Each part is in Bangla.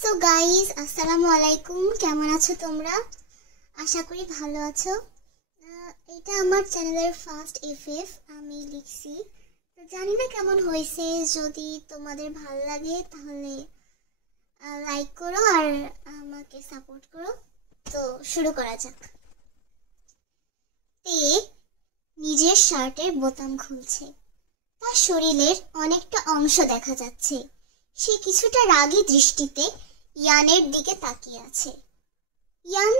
সো গাইস, আসসালামু আলাইকুম। কেমন আছো তোমরা? আশা করি ভালো আছো। এটা আমার চ্যানেলের ফার্স্ট এফএফ আমি লিখছি, তো জানি না কেমন হয়েছে। যদি তোমাদের ভালো লাগে তাহলে লাইক করো আর আমাকে সাপোর্ট করো। তো শুরু করা যাক। তে নিজের শার্টের বোতাম খুলছে। তার শরীরের অনেকটা অংশ দেখা যাচ্ছে। সে কিছুটা রাগী দৃষ্টিতে ইয়ানের দিকে তাকিয়ে আছে। ইয়ান,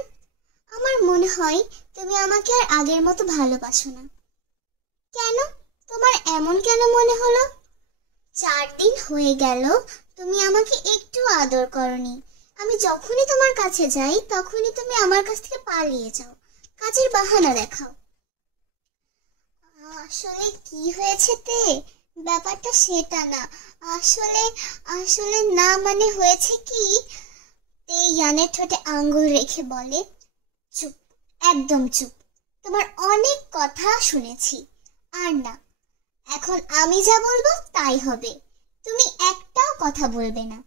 আমার মনে হয় তুমি আমাকে আর আগের মতো ভালোবাসো না। কেন? তোমার এমন কেন মনে হলো? 4 দিন হয়ে গেল তুমি আমাকে একটু আদর করনি। আমি যখনই তোমার কাছে যাই তখনই তুমি আমার কাছ থেকে পালিয়ে যাও, কাজের বাহানা দেখাও। আসলে কি হয়েছে তে? ব্যাপারটা সেটা না। আসলে আসলে না মানে হয়েছে কি, তে ইয়ানের ঠোঁটে আঙ্গুল রেখে বলে, চুপ, একদম চুপ। তোমার অনেক কথা শুনেছি, আর না, এখন আমি যা বলবো তাই হবে। তুমি একটাও কথা বলবে না।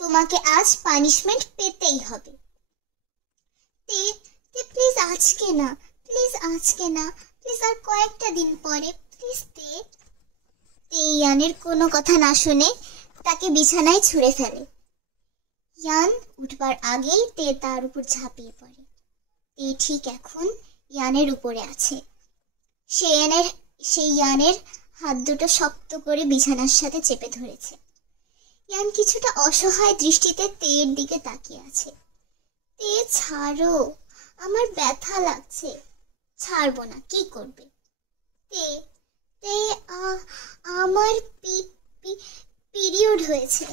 তোমাকে আজ পানিশমেন্ট পেতেই হবে। তে তে প্লিজ আজকে না, প্লিজ আজকে না, প্লিজ আর কয়েকটা দিন পরে, প্লিজ তে। তে ইয়ানের কোনো কথা না শুনে তাকে বিছানায় ছুঁড়ে ফেলে। ইয়ান উঠবার আগেই তে তার উপর ঝাঁপিয়ে পড়ে। তে ঠিক এখন ইয়ানের উপরে আছে। সে ইয়ানের হাত দুটো শক্ত করে বিছানার সাথে চেপে ধরেছে। ইয়ান কিছুটা অসহায় দৃষ্টিতে তের দিকে তাকিয়ে আছে। তে ছাড়ো, আমার ব্যথা লাগছে। ছাড়বো না, কি করবে? তে তে আমার পিরিয়ড হয়েছে।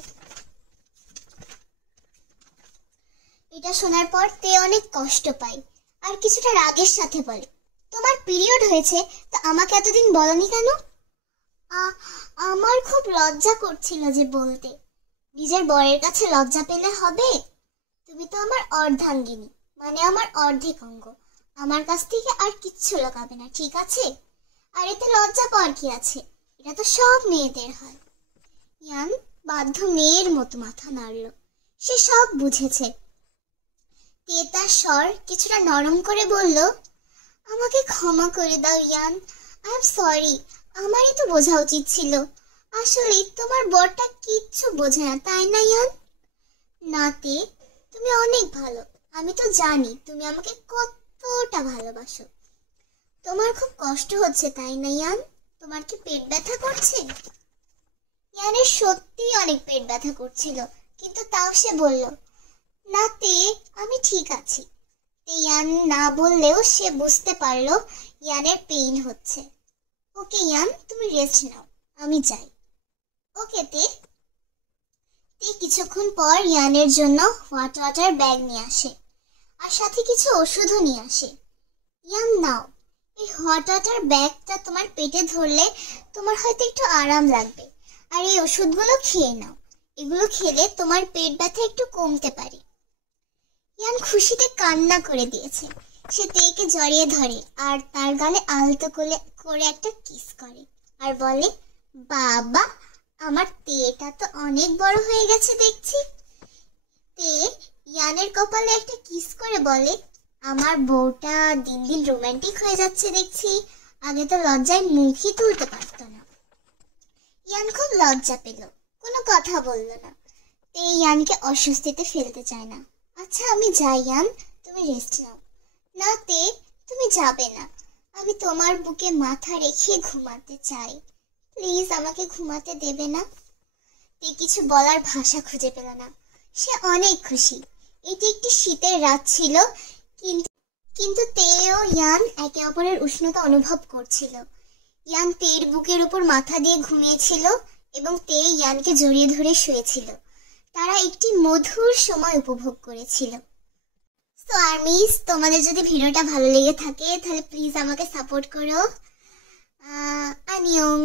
এটা শোনার পর তে অনেক কষ্ট পায় আর কিছুটা রাগের সাথে বলে, তোমার পিরিয়ড হয়েছে তা আমাকে এতদিন বলনি কেন? আমার খুব লজ্জা করছিল যে বলতে। নিজের বরের কাছে লজ্জা পেলে হবে? তুমি তো আমার অর্ধাঙ্গিনী, মানে আমার অর্ধেক অঙ্গ। আমার কাছ থেকে আর কিচ্ছু লুকাবে না, ঠিক আছে? আর এতে লজ্জা পাওয়ার কি আছে? এটা তো সব মেয়েদের হয়। ইয়ান বাধ্য মেয়ের মতো মাথা নাড়ল। সে সব বুঝেছে। তে তার স্বর কিছুটা নরম করে বলল, আমাকে ক্ষমা করে দাও ইয়ান, আই এম সরি। আমারই তো বোঝা উচিত ছিল। আসলে তোমার বরটা কিচ্ছু বোঝে না, তাই না ইয়ান? না তে, তুমি অনেক ভালো। আমি তো জানি তুমি আমাকে কতটা ভালোবাসো। তোমার খুব কষ্ট হচ্ছে তাই না ইয়ান? তোমার কি পেট ব্যথা করছে? ইয়ানের সত্যিই অনেক পেট ব্যথা করছিল, কিন্তু তাও সে বলল, না তে, আমি ঠিক আছি। ইয়ান না বললেও সে বুঝতে পারল ইয়ানের পেইন হচ্ছে। ওকে ইয়ান, তুমি রেস্ট নাও, আমি যাই। ওকে তে। তে কিছুক্ষণ পর ইয়ানের জন্য হট ওয়াটার ব্যাগ নিয়ে আসে আর সাথে কিছু ওষুধও নিয়ে আসে। ইয়ান নাও, এই হট ওয়াটার ব্যাগটা তোমার পেটে ধরলে তোমার হয়তো একটু আরাম লাগবে, আর এই ওষুধগুলো খেয়ে নাও। এগুলো খেলে তোমার পেট ব্যথা একটু কমতে পারে। ইয়ান খুশিতে কান্না করে দিয়েছে। সে তেকে জড়িয়ে ধরে আর তার গালে আলতো করে একটা কিস করে আর বলে, বাবা, আমার তেটা তো অনেক বড় হয়ে গেছে দেখছি। তে ইয়ানের কপালে একটা কিস করে বলে, আমার বউটা দিন দিন রোমান্টিক হয়ে যাচ্ছে দেখছি। আগে তো লজ্জায় মুখই তুলতে পারতো না। ইয়ান খুব লজ্জা পেল, কোনো কথা বলল না। তে ইয়ানকে অস্বস্তিতে ফেলতে চায় না। আচ্ছা আমি যাই ইয়ান, তুমি রেস্ট নাও। না তে, তুমি যাবে না। আমি তোমার বুকে মাথা রেখে ঘুমাতে চাই। প্লিজ আমাকে ঘুমাতে দেবে না? তে কিছু বলার ভাষা খুঁজে পেল না। সে অনেক খুশি। এটি একটি শীতের রাত ছিল, কিন্তু তে ও ইয়ান একে অপরের উষ্ণতা অনুভব করছিল। ইয়ান তের বুকের উপর মাথা দিয়ে ঘুমিয়েছিল এবং তে ইয়ানকে জড়িয়ে ধরে শুয়েছিল। তারা একটি মধুর সময় উপভোগ করেছিল। সো আর্মিস, তোমাদের যদি ভিডিওটা ভালো লেগে থাকে তাহলে প্লিজ আমাকে সাপোর্ট করো। আনিয়ং।